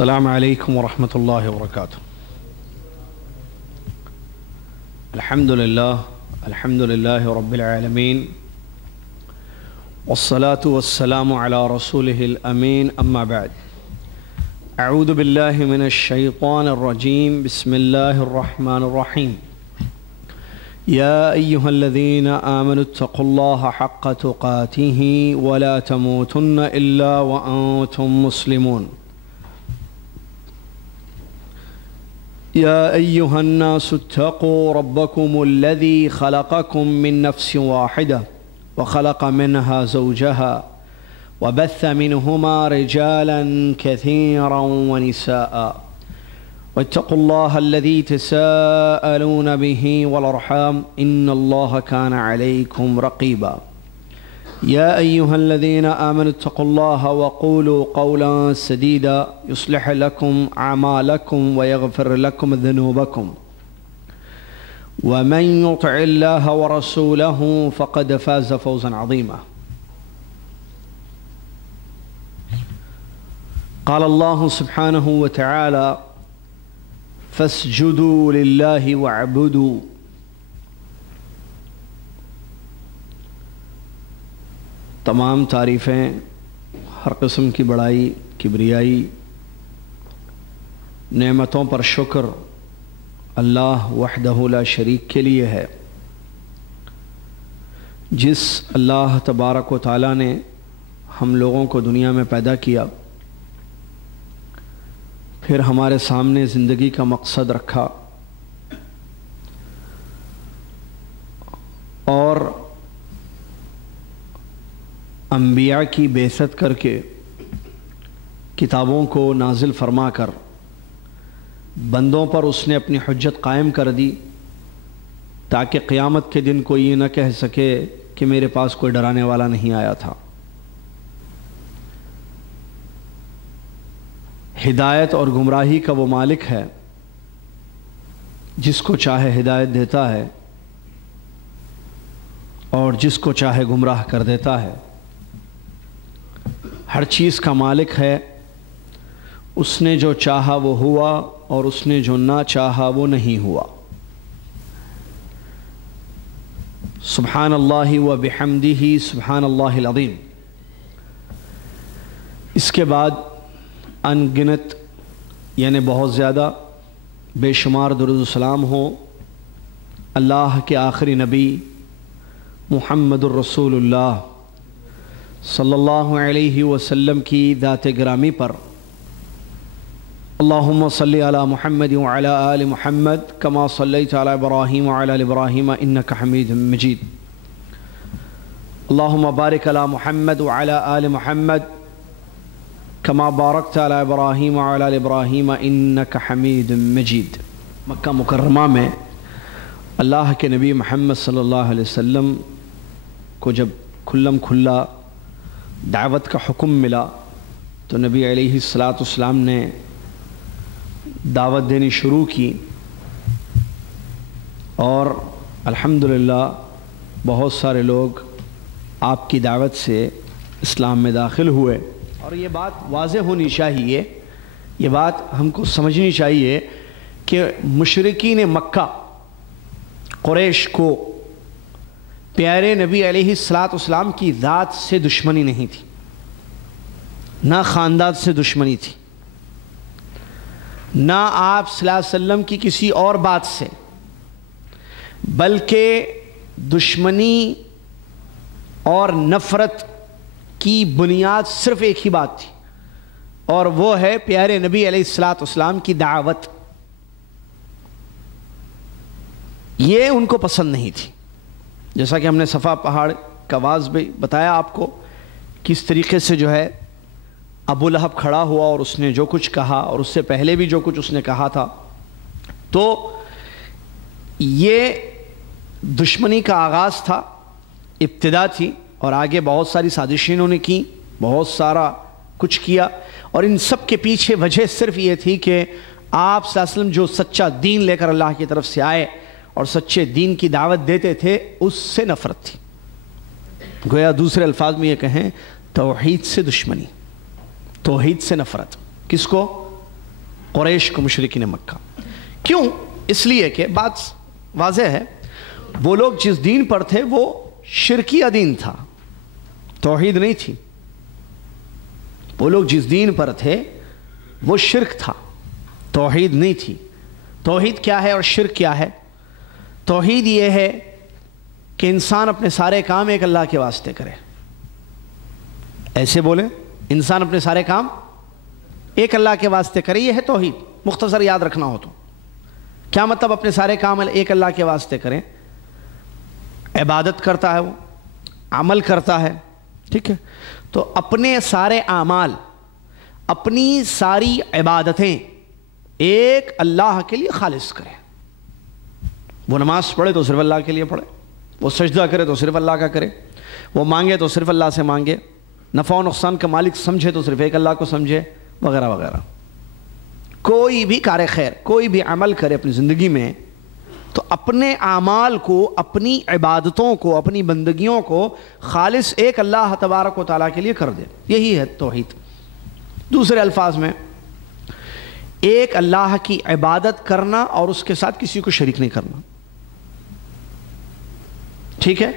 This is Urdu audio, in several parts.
السلام علیکم ورحمۃ اللہ وبرکاتہ۔ الحمد للہ رب العالمین، والصلاة والسلام علی رسولہ الامین، اما بعد۔ اعوذ باللہ من الشیطان الرجیم، بسم اللہ الرحمن الرحیم۔ یا ایہا الذین آمنوا اتقوا اللہ حق تقاتہ ولا تموتن الا وانتم مسلمون۔ يا أيها الناس اتقوا ربكم الذي خلقكم من نفس واحدة وخلق منها زوجها وبث منهما رجالا كثيرا ونساء واتقوا الله الذي تساءلون به والأرحام إن الله كان عليكم رقيبا۔ يا أيها الذين آمنوا اتقوا الله وقولوا قولا سديدا يصلح لكم أعمالكم ويغفر لكم ذنوبكم ومن يطع الله ورسوله فقد فاز فوزا عظيما۔ قال الله سبحانه وتعالى فاسجدوا لله واعبدوا۔ تمام تعریفیں، ہر قسم کی بڑائی، کبریائی، نعمتوں پر شکر اللہ وحدہ لا شریک کے لیے ہے، جس اللہ تبارک و تعالیٰ نے ہم لوگوں کو دنیا میں پیدا کیا، پھر ہمارے سامنے زندگی کا مقصد رکھا اور انبیاء کی بعثت کر کے کتابوں کو نازل فرما کر بندوں پر اس نے اپنی حجت قائم کر دی، تاکہ قیامت کے دن کوئی یہ نہ کہہ سکے کہ میرے پاس کوئی ڈرانے والا نہیں آیا تھا۔ ہدایت اور گمراہی کا وہ مالک ہے جس کو چاہے ہدایت دیتا ہے اور جس کو چاہے گمراہ کر دیتا ہے۔ ہر چیز کا مالک ہے، اس نے جو چاہا وہ ہوا اور اس نے جو نہ چاہا وہ نہیں ہوا۔ سبحان اللہ و بحمدہ سبحان اللہ العظیم۔ اس کے بعد ان گنت یعنی بہت زیادہ بے شمار درود و سلام ہو اللہ کے آخری نبی محمد الرسول اللہ صلی اللہ علیہ وسلم کی ذات گرامی پر۔ اللہم صلی علی محمد وعلی آل محمد کما صلیت علی ابراہیم وعلی آل ابراہیم انک حمید مجید۔ اللہم بارک علی محمد وعلی آل محمد کما بارکت علی ابراہیم وعلی آل ابراہیم انک حمید مجید۔ مکہ مکرمہ میں اللہ کے نبی محمد صلی اللہ علیہ وسلم کو جب کھلم کھلا دعوت کا حکم ملا تو نبی علیہ السلام نے دعوت دینی شروع کی، اور الحمدللہ بہت سارے لوگ آپ کی دعوت سے اسلام میں داخل ہوئے۔ اور یہ بات واضح ہونی چاہیے، یہ بات ہم کو سمجھنی چاہیے کہ مشرکین مکہ قریش کو پیارے نبی علیہ السلام کی ذات سے دشمنی نہیں تھی، نہ خاندان سے دشمنی تھی، نہ آپ صلی اللہ علیہ وسلم کی کسی اور بات سے، بلکہ دشمنی اور نفرت کی بنیاد صرف ایک ہی بات تھی، اور وہ ہے پیارے نبی علیہ السلام کی دعوت۔ یہ ان کو پسند نہیں تھی، جیسا کہ ہم نے صفا پہاڑ کا واعظ بھی بتایا آپ کو، کس طریقے سے جو ہے ابو لہب کھڑا ہوا اور اس نے جو کچھ کہا، اور اس سے پہلے بھی جو کچھ اس نے کہا تھا۔ تو یہ دشمنی کا آغاز تھا، ابتدا تھی، اور آگے بہت ساری سازشیں انہوں نے کی، بہت سارا کچھ کیا، اور ان سب کے پیچھے وجہ صرف یہ تھی کہ آپ صلی اللہ علیہ وسلم جو سچا دین لے کر اللہ کی طرف سے آئے اور سچے دین کی دعوت دیتے تھے، اس سے نفرت تھی۔ گویا دوسرے الفاظ میں یہ کہیں توحید سے دشمنی، توحید سے نفرت۔ کس کو؟ قریش کو، مشرکین مکہ. کیوں؟ اس لیے کہ بات واضح ہے، وہ لوگ جس دین پر تھے وہ شرکیہ دین تھا، توحید نہیں تھی. وہ لوگ جس دین پر تھے وہ شرک تھا، توحید نہیں تھی. توحید کیا ہے اور شرک کیا ہے؟ توحید یہ ہے کہ انسان اپنے سارے کام ایک اللہ کے واسطے کرے. ایسے بولے، انسان اپنے سارے کام ایک اللہ کے واسطے کرے، یہ ہے توحید. مختصر یاد رکھنا ہو تو کیا مطلب اپنے سارے کام ایک اللہ کے واسطے کریں؟ عبادت کرتا ہے، وہ عمل کرتا ہے، ٹھیک ہے، تو اپنے سارے اعمال، اپنی ساری عبادتیں ایک اللہ کے لیے خالص کرے. وہ نماز پڑھے تو صرف اللہ کے لیے پڑھے، وہ سجدہ کرے تو صرف اللہ کا کرے، وہ مانگے تو صرف اللہ سے مانگے، نفع و نقصان کا مالک سمجھے تو صرف ایک اللہ کو سمجھے، وغیرہ وغیرہ. کوئی بھی کار خیر، کوئی بھی عمل کرے اپنی زندگی میں تو اپنے اعمال کو، اپنی عبادتوں کو، اپنی بندگیوں کو خالص ایک اللہ تبارک و تعالیٰ کے لیے کر دے. یہی ہے توحید. دوسرے الفاظ میں ایک اللہ کی عبادت کرنا اور اس کے ساتھ کسی کو شریک نہیں کرنا، ٹھیک ہے،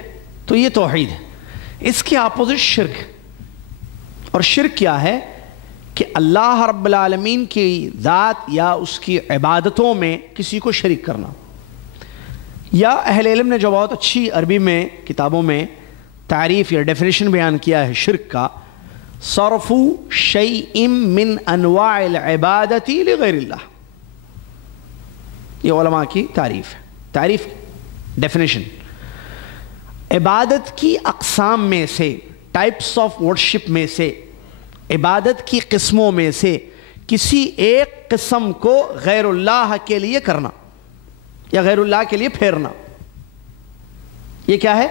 تو یہ توحید ہے. اس کے اپوزٹ شرک. اور شرک کیا ہے؟ کہ اللہ رب العالمین کی ذات یا اس کی عبادتوں میں کسی کو شریک کرنا. یا اہل علم نے جو بہت اچھی عربی میں کتابوں میں تعریف یا ڈیفینیشن بیان کیا ہے شرک کا، صرف شیء من انواع العبادت لغیر اللہ. یہ علماء کی تعریف ہے، تعریف ڈیفینیشن. عبادت کی اقسام میں سے، ٹائپس آف ورشپ میں سے، عبادت کی قسموں میں سے کسی ایک قسم کو غیر اللہ کے لیے کرنا یا غیر اللہ کے لیے پھیرنا، یہ کیا ہے؟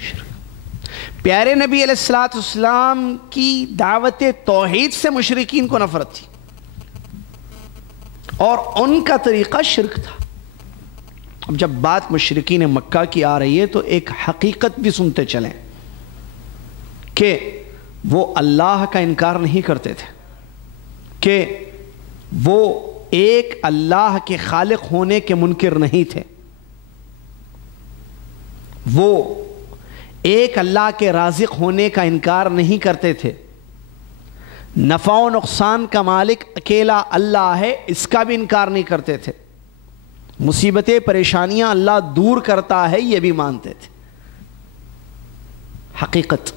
شرک. پیارے نبی علیہ السلام کی دعوت توحید سے مشرکین کو نفرت تھی اور ان کا طریقہ شرک تھا. اب جب بات مشرکین مکہ کی آ رہی ہے تو ایک حقیقت بھی سنتے چلیں کہ وہ اللہ کا انکار نہیں کرتے تھے، کہ وہ ایک اللہ کے خالق ہونے کے منکر نہیں تھے، وہ ایک اللہ کے رازق ہونے کا انکار نہیں کرتے تھے، نفع و نقصان کا مالک اکیلا اللہ ہے اس کا بھی انکار نہیں کرتے تھے، مصیبتیں پریشانیاں اللہ دور کرتا ہے یہ بھی مانتے تھے. حقیقت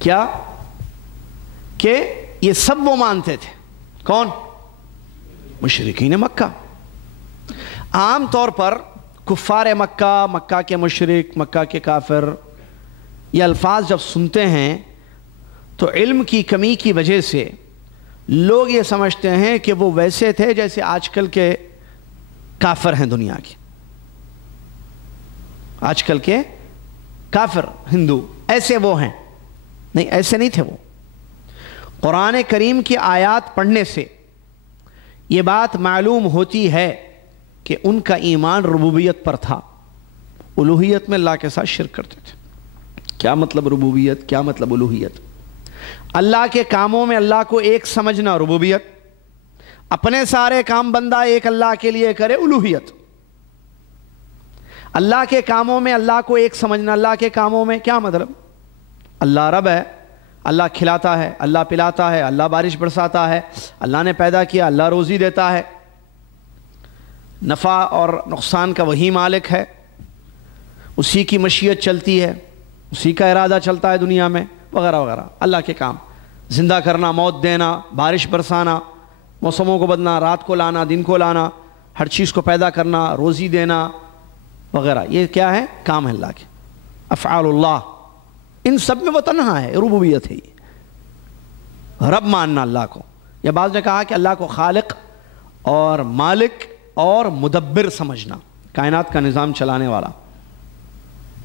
کیا؟ کہ یہ سب وہ مانتے تھے. کون؟ مشرکین مکہ. عام طور پر کفار مکہ، مکہ کے مشرک، مکہ کے کافر، یہ الفاظ جب سنتے ہیں تو علم کی کمی کی وجہ سے لوگ یہ سمجھتے ہیں کہ وہ ویسے تھے جیسے آج کل کے کافر ہیں دنیا کے. آج کل کے کافر ہندو ایسے وہ ہیں. نہیں، ایسے نہیں تھے وہ. قرآن کریم کی آیات پڑھنے سے یہ بات معلوم ہوتی ہے کہ ان کا ایمان ربوبیت پر تھا، الوہیت میں اللہ کے ساتھ شرک کرتے تھے. کیا مطلب ربوبیت؟ کیا مطلب الوہیت؟ اللہ کے کاموں میں اللہ کو ایک سمجھنا ربوبیت، اپنے سارے کام بندہ ایک اللہ کے لیے کرے الوہیت. اللہ کے کاموں میں اللہ کو ایک سمجھنا. اللہ کے کاموں میں کیا مطلب؟ اللہ رب ہے، اللہ کھلاتا ہے، اللہ پلاتا ہے، اللہ بارش برساتا ہے، اللہ نے پیدا کیا، اللہ روزی دیتا ہے، نفع اور نقصان کا وہی مالک ہے، اسی کی مشیت چلتی ہے، اسی کا ارادہ چلتا ہے دنیا میں، وغیرہ وغیرہ. اللہ کے کام، زندہ کرنا، موت دینا، بارش برسانا، موسموں کو بدلنا، رات کو لانا، دن کو لانا، ہر چیز کو پیدا کرنا، روزی دینا وغیرہ، یہ کیا ہے؟ کام ہے اللہ کے، افعال اللہ. ان سب میں وہ تنہا ہے، ربوبیت ہے. یہ رب ماننا اللہ کو. یا بعض نے کہا کہ اللہ کو خالق اور مالک اور مدبر سمجھنا، کائنات کا نظام چلانے والا،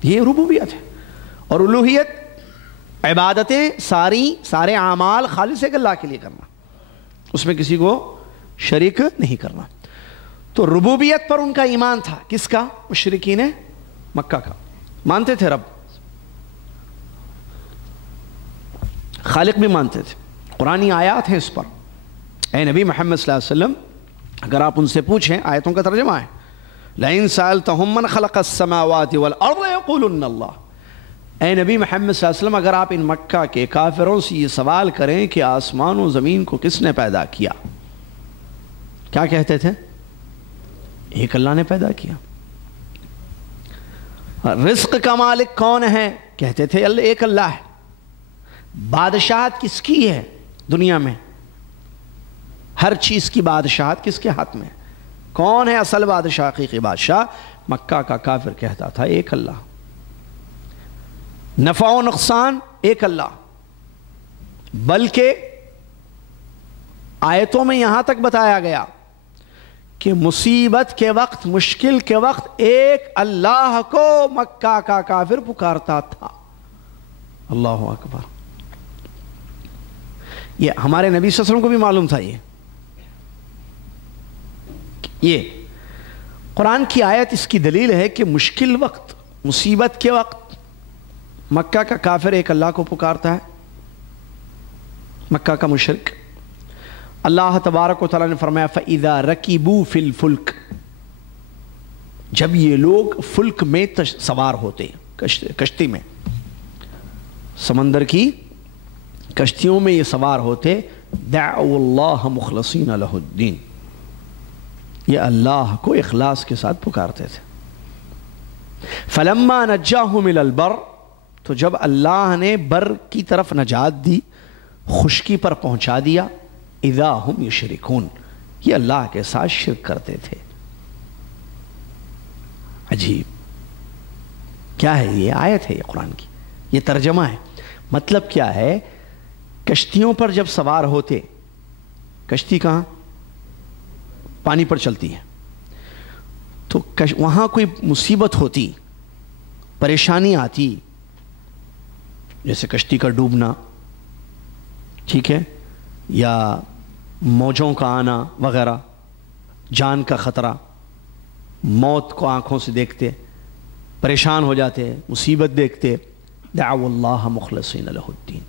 یہ ربوبیت ہے. اور الوہیت عبادتیں سارے اعمال خالص ایک اللہ کے لیے کرنا، اس میں کسی کو شریک نہیں کرنا. تو ربوبیت پر ان کا ایمان تھا. کس کا؟ مشرکین مکہ کا. مانتے تھے رب، خالق بھی مانتے تھے. قرآنی آیات ہیں اس پر. اے نبی محمد صلی اللہ علیہ وسلم اگر آپ ان سے پوچھیں، آیتوں کا ترجمہ ہے لَإِن سَأَلْتَهُم مَّنْ خَلَقَ السَّمَاوَاتِ وَالْأَرْضَ يَقُولُنَّ اللَّهُ، اے نبی محمد صلی اللہ علیہ وسلم اگر آپ ان مکہ کے کافروں سے یہ سوال کریں کہ آسمان و زمین کو کس نے پیدا کیا، کیا کہتے تھے؟ ایک اللہ نے پیدا کیا۔ رزق کا مالک کون ہے؟ کہتے تھے ایک اللہ ہے۔ بادشاہت کس کی ہے دنیا میں؟ ہر چیز کی بادشاہت کس کے ہاتھ میں ہے؟ کون ہے اصل بادشاہ، حقیقی بادشاہ؟ مکہ کا کافر کہتا تھا ایک اللہ۔ نفع و نقصان ایک اللہ، بلکہ آیتوں میں یہاں تک بتایا گیا کہ مصیبت کے وقت، مشکل کے وقت ایک اللہ کو مکہ کا کافر پکارتا تھا۔ اللہ اکبر۔ یہ ہمارے نبی صلی اللہ علیہ وسلم کو بھی معلوم تھا۔ یہ قرآن کی آیت اس کی دلیل ہے کہ مشکل وقت، مصیبت کے وقت مکہ کا کافر ایک اللہ کو پکارتا ہے، مکہ کا مشرک۔ اللہ تبارک و تعالیٰ نے فرمایا فَإِذَا رَكِبُوا فِي الْفُلْكِ، جب یہ لوگ فلک میں سوار ہوتے، کشتی میں، سمندر کی کشتیوں میں یہ سوار ہوتے، دعوا اللہ مخلصین لہ الدین، یہ اللہ کو اخلاص کے ساتھ پکارتے تھے۔ فَلَمَّا نَجَّاهُمْ إِلَى الْبَرِّ، تو جب اللہ نے بر کی طرف نجات دی، خشکی پر پہنچا دیا، اذا ہم یشرکون، یہ اللہ کے ساتھ شرک کرتے تھے۔ عجیب، کیا ہے یہ آیت ہے، یہ قرآن کی، یہ ترجمہ ہے۔ مطلب کیا ہے؟ کشتیوں پر جب سوار ہوتے، کشتی کہاں؟ پانی پر چلتی ہے، تو وہاں کوئی مصیبت ہوتی، پریشانی آتی، جیسے کشتی کا ڈوبنا، ٹھیک ہے، یا موجوں کا آنا وغیرہ، جان کا خطرہ، موت کو آنکھوں سے دیکھتے پریشان ہو جاتے، مصیبت دیکھتے، دعوا اللہ مخلصین لہ الدین،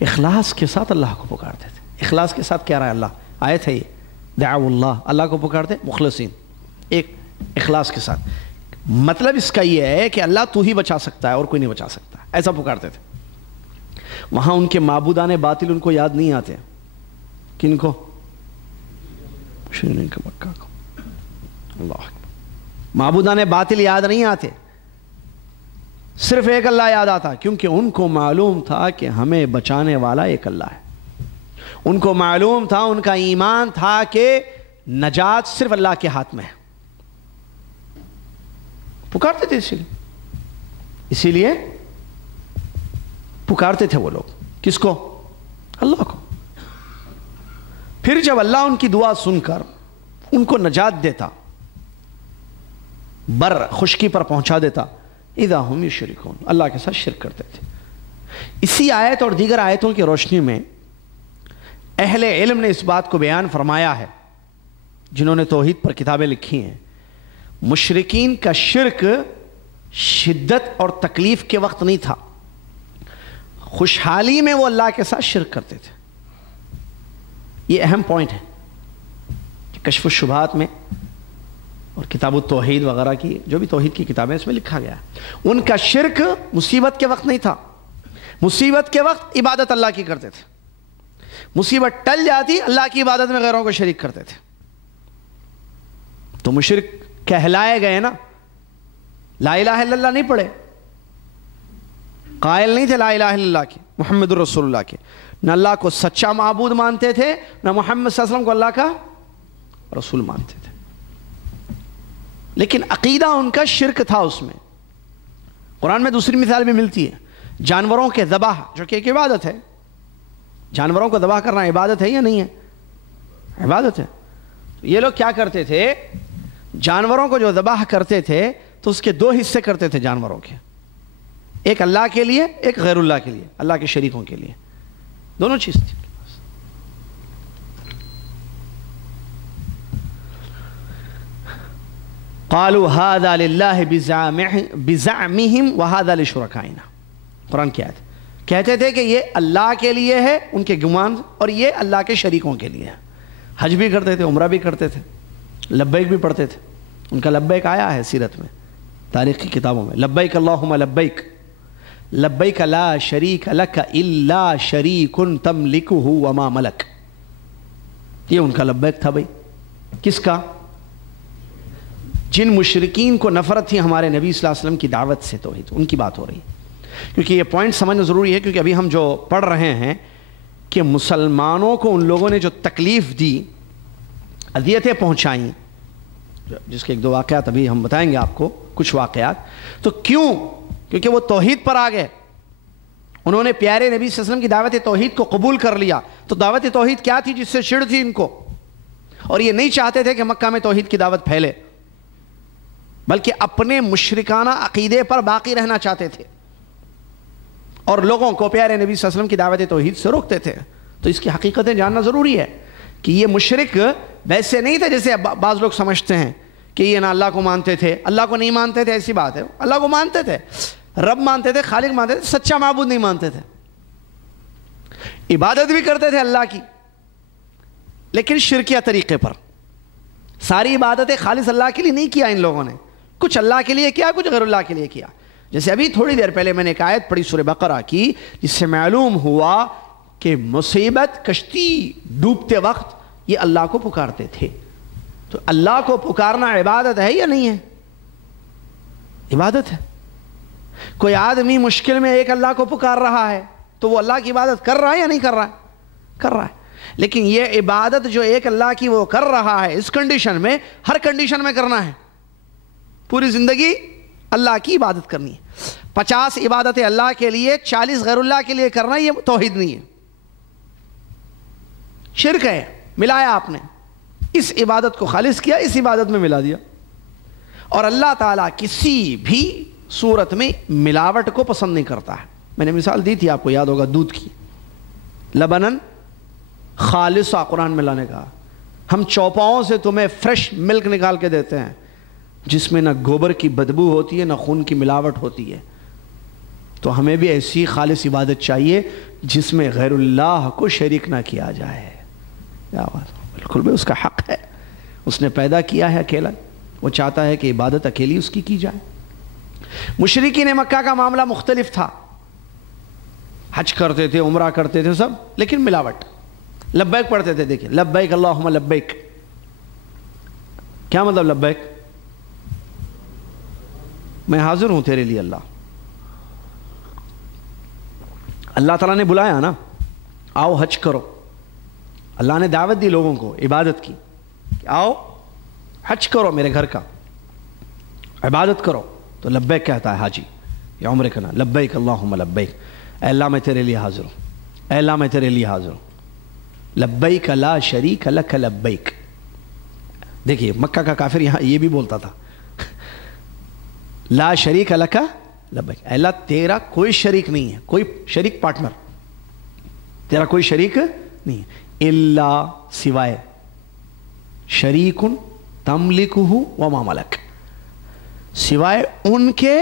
اخلاص کے ساتھ اللہ کو پکارتے تھے۔ اخلاص کے ساتھ کیا رہا ہے اللہ؟ آیت ہے یہ، دعوا اللہ، اللہ کو پکارتے مخلصین، ایک اخلاص کے ساتھ۔ مطلب اس کا یہ ہے کہ اللہ تو ہی بچا سکتا ہے اور کوئی نہیں بچا سکتا، ایسا پکارتے تھے۔ وہاں ان کے معبودان باطل ان کو یاد نہیں آتے، کن کو؟ مشرکین کا مکہ کو۔ اللہ اکبر، معبودان باطل یاد نہیں آتے، صرف ایک اللہ یاد آتا، کیونکہ ان کو معلوم تھا کہ ہمیں بچانے والا ایک اللہ ہے۔ ان کو معلوم تھا، ان کا ایمان تھا کہ نجات صرف اللہ کے ہاتھ میں ہے، پکارتے تھے۔ اسی لیے پکارتے تھے وہ لوگ، کس کو؟ اللہ کو۔ پھر جب اللہ ان کی دعا سن کر ان کو نجات دیتا، بر خشکی پر پہنچا دیتا، اذا ہم یشرکون، اللہ کے ساتھ شرک کرتے تھے۔ اسی آیت اور دیگر آیتوں کی روشنی میں اہل علم نے اس بات کو بیان فرمایا ہے، جنہوں نے توحید پر کتابیں لکھی ہیں، مشرکین کا شرک شدت اور تکلیف کے وقت نہیں تھا، خوشحالی میں وہ اللہ کے ساتھ شرک کرتے تھے۔ یہ اہم پوائنٹ ہے کہ کشف الشبہات میں اور کتاب التوحید وغیرہ کی جو بھی توحید کی کتابیں اس میں لکھا گیا ہے، ان کا شرک مصیبت کے وقت نہیں تھا، مصیبت کے وقت عبادت اللہ کی کرتے تھے، مصیبت ٹل جاتی اللہ کی عبادت میں غیروں کو شریک کرتے تھے، تو مشرک کہلائے گئے نا۔ لا الہ الا اللہ نہیں پڑھے، قائل نہیں تھے لا الہ الا اللہ کے، محمد الرسول اللہ کے، نہ اللہ کو سچا معبود مانتے تھے، نہ محمد صلی اللہ علیہ وسلم کو اللہ کا رسول مانتے تھے، لیکن عقیدہ ان کا شرک تھا اس میں۔ قرآن میں دوسری مثال بھی ملتی ہے، جانوروں کے ذبح، جو کہ ایک عبادت ہے۔ جانوروں کو ذبح کرنا عبادت ہے یا نہیں ہے؟ عبادت ہے۔ یہ لوگ کیا کرتے تھے؟ جانوروں کو جو ذبح کرتے تھے تو اس کے دو حصے کرتے تھے جانوروں کے، ایک اللہ کے لیے، ایک غیر اللہ کے لیے، اللہ کے شریکوں کے لیے، دونوں چیز تھی۔ قالوا هذا لله بزعمهم وهذا لشركائنا، قرآن کی آیت کہتے تھے کہ یہ اللہ کے لیے ہے ان کے گمان، اور یہ اللہ کے شریکوں کے لیے ہے۔ حج بھی کرتے تھے، عمرہ بھی کرتے تھے، لبیک بھی پڑھتے تھے۔ ان کا لبیک آیا ہے سیرت میں، تاریخ کی کتابوں میں، لبیک اللہم لبیک لبیک لا شریک لک الا شریک تملکہ وما ملک۔ یہ ان کا لبیک تھا بھائی۔ کس کا؟ جن مشرکین کو نفرت تھی ہمارے نبی صلی اللہ علیہ وسلم کی دعوت سے توحید، ان کی بات ہو رہی ہے۔ کیونکہ یہ پوائنٹ سمجھنا ضروری ہے، کیونکہ ابھی ہم جو پڑھ رہے ہیں کہ مسلمانوں کو ان لوگوں نے جو تکلیف دی، اذیتیں پہنچائیں، جس کے ایک دو واقعات ابھی ہم بتائیں گے آپ کو، کچھ واقعات، تو کیوں؟ کیونکہ وہ توحید پر آ گئے، انہوں نے پیارے نبی صلی اللہ علیہ وسلم کی دعوت توحید کو قبول کر لیا۔ تو دعوت توحید کیا تھی جس سے چڑ تھی ان کو؟ اور یہ نہیں چاہتے تھے کہ مکہ میں توحید کی دعوت پھیلے، بلکہ اپنے مشرکانہ عقیدے پر باقی رہنا چاہتے تھے، اور لوگوں کو پیارے نبی صلی اللہ علیہ وسلم کی دعوت توحید سے روکتے تھے۔ تو اس کی حقیقتیں جاننا ضروری ہے کہ یہ مشرک ویسے نہیں تھے جیسے بعض لوگ سمجھتے ہیں کہ یہ نہ اللہ کو مانتے تھے، اللہ کو نہیں مانتے تھے، ایسی بات ہے۔ اللہ کو مانتے تھے، رب مانتے تھے، خالق مانتے تھے، سچا معبود نہیں مانتے تھے، عبادت بھی کرتے تھے اللہ کی، لیکن شرکیہ طریقے پر۔ ساری عبادتیں خالص اللہ کے لیے نہیں کیا ان لوگوں نے، کچھ اللہ کے لیے کیا، کچھ غیر اللہ کے لیے کیا۔ جیسے ابھی تھوڑی دیر پہلے میں نے ایک آیت پڑھی سورہ بقرہ کی، جس سے معلوم ہوا کہ مصیبت، کشتی ڈوبتے وقت یہ اللہ کو پکارتے تھے۔ تو اللہ کو پکارنا عبادت ہے یا نہیں ہے؟ عبادت ہے۔ کوئی آدمی مشکل میں ایک اللہ کو پکار رہا ہے تو وہ اللہ کی عبادت کر رہا ہے یا نہیں کر رہا ہے؟ کر رہا ہے۔ لیکن یہ عبادت جو ایک اللہ کی وہ کر رہا ہے، اس کنڈیشن میں، ہر کنڈیشن میں کرنا ہے، پوری زندگی اللہ کی عبادت کرنی ہے۔ 50 عبادتیں اللہ کے لیے، 40 غیر اللہ کے لیے کرنا، یہ توحید نہیں ہے، شرک ہے، ملایا آپ نے، اس عبادت کو خالص کیا، اس عبادت میں ملا دیا۔ اور اللہ تعالیٰ کسی بھی صورت میں ملاوٹ کو پسند نہیں کرتا ہے۔ میں نے مثال دی تھی، آپ کو یاد ہوگا، دودھ کی، لبنن خالصہ، قرآن میں لانے کا، ہم چوپاؤں سے تمہیں فریش ملک نکال کے دیتے ہیں جس میں نہ گوبر کی بدبو ہوتی ہے نہ خون کی ملاوٹ ہوتی ہے۔ تو ہمیں بھی ایسی خالص عبادت چاہیے جس میں غیر اللہ کو شریک نہ کیا جائے۔ بالکل بھی اس کا حق ہے، اس نے پیدا کیا ہے اکیلا، وہ چاہتا ہے کہ عبادت اکیلی اس کی جائے۔ مشرکین مکہ کا معاملہ مختلف تھا، حج کرتے تھے، عمرہ کرتے تھے سب، لیکن ملاوٹ۔ لبیک پڑھتے تھے، دیکھیں، لبیک اللہم لبیک، کیا مطلب لبیک؟ میں حاضر ہوں تیرے لیے اللہ۔ اللہ تعالیٰ نے بلایا نا، آؤ حج کرو، اللہ نے دعوت دی لوگوں کو عبادت کی کہ آؤ حج کرو میرے گھر کا، عبادت کرو۔ تو لبیک کہتا ہے حاجی یا عمرے کا نا، لبیک اللہم لبیک، اے اللہ میں تیرے لیے حاضر ہوں، اے اللہ میں تیرے لیے حاضر ہوں، لبیک لا شریک لک لبیک۔ دیکھیے مکہ کا کافر یہاں یہ بھی بولتا تھا، لا شریک لک لبیک، اے اللہ تیرا کوئی شریک نہیں ہے، کوئی شریک پارٹنر، تیرا کوئی شریک نہیں ہے، الا سوائے شریک تملکہ وما ملک، سوائے ان کے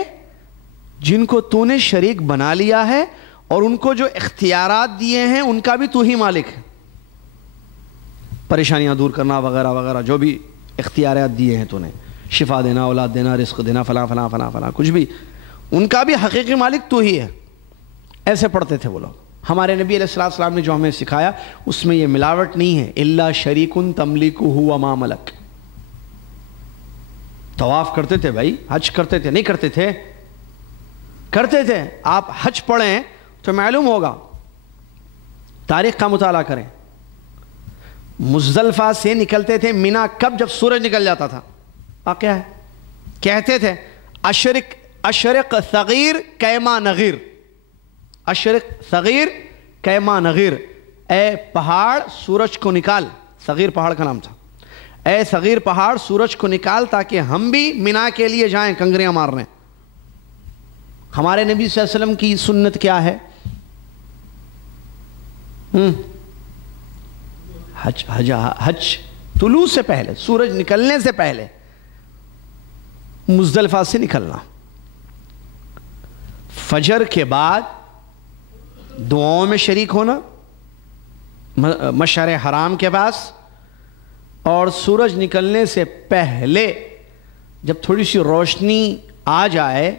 جن کو تو نے شریک بنا لیا ہے اور ان کو جو اختیارات دیے ہیں ان کا بھی تو ہی مالک ہے، پریشانیاں دور کرنا وغیرہ وغیرہ، جو بھی اختیارات دیے ہیں تو نے، شفا دینا، اولاد دینا، رزق دینا، فلاں فلاں فلاں فلاں، کچھ بھی، ان کا بھی حقیقی مالک تو ہی ہے۔ ایسے پڑھتے تھے وہ لوگ۔ ہمارے نبی علیہ السلام نے جو ہمیں سکھایا اس میں یہ ملاوٹ نہیں ہے، الا شریک تملکہ وما ملک۔ طواف کرتے تھے بھائی، حج کرتے تھے، نہیں کرتے تھے؟ کرتے تھے۔ آپ حج پڑھیں تو معلوم ہوگا، تاریخ کا مطالعہ کریں، مزدلفہ سے نکلتے تھے مینا کب؟ جب سورج نکل جاتا تھا، واقعہ ہے، کہتے تھے اشرق صغیر کیما نغیر، اشرق صغیر کیما نغیر، اے پہاڑ سورج کو نکال، صغیر پہاڑ کا نام تھا، اے صغیر پہاڑ سورج کو نکال تاکہ ہم بھی مینا کے لیے جائیں کنگریاں مارنے۔ ہمارے نبی صلی اللہ علیہ وسلم کی سنت کیا ہے؟ حج طلوع سے پہلے، سورج نکلنے سے پہلے مزدلفہ سے نکلنا، فجر کے بعد دعاؤں میں شریک ہونا مشعر حرام کے پاس، اور سورج نکلنے سے پہلے جب تھوڑی سی روشنی آ جائے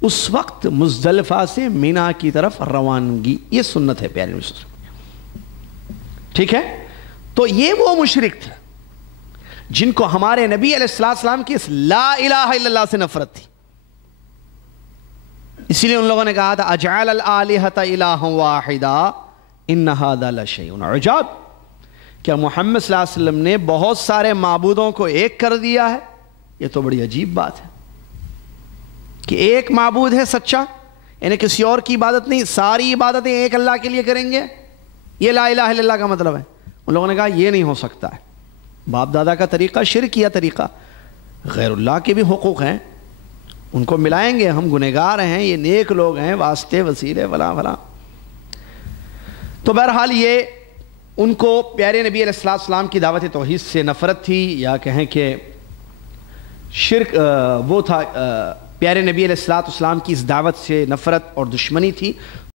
اس وقت مزدلفہ سے مینا کی طرف روانگی، یہ سنت ہے پیارے نبی صلی اللہ علیہ وسلم۔ ٹھیک ہے، تو یہ وہ مشرک تھے جن کو ہمارے نبی علیہ السلام کی اس لا الہ الا اللہ سے نفرت تھی، اسی لیے ان لوگوں نے کہا تھا اجعل الآلہۃ الہا واحدا ان ھذا لشیء عجاب، کیا محمد صلی اللہ علیہ وسلم نے بہت سارے معبودوں کو ایک کر دیا ہے؟ یہ تو بڑی عجیب بات ہے کہ ایک معبود ہے سچا، یعنی کسی اور کی عبادت نہیں، ساری عبادتیں ایک اللہ کے لیے کریں گے، یہ لا الہ الا اللہ کا مطلب ہے۔ ان لوگوں نے کہا یہ نہیں ہو سکتا ہے، باپ دادا کا طریقہ شرکیہ طریقہ، غیر اللہ کے بھی حقوق ہیں، ان کو ملائیں گے، ہم گنہگار ہیں، یہ نیک لوگ ہیں، واسطے وسیلے فلاں فلاں۔ تو بہرحال یہ ان کو پیارے نبی علیہ السلام کی دعوت توحید سے نفرت تھی، یا کہیں کہ شرک وہ تھا، پیارے نبی علیہ السلام کی اس دعوت سے نفرت اور دشمنی تھی۔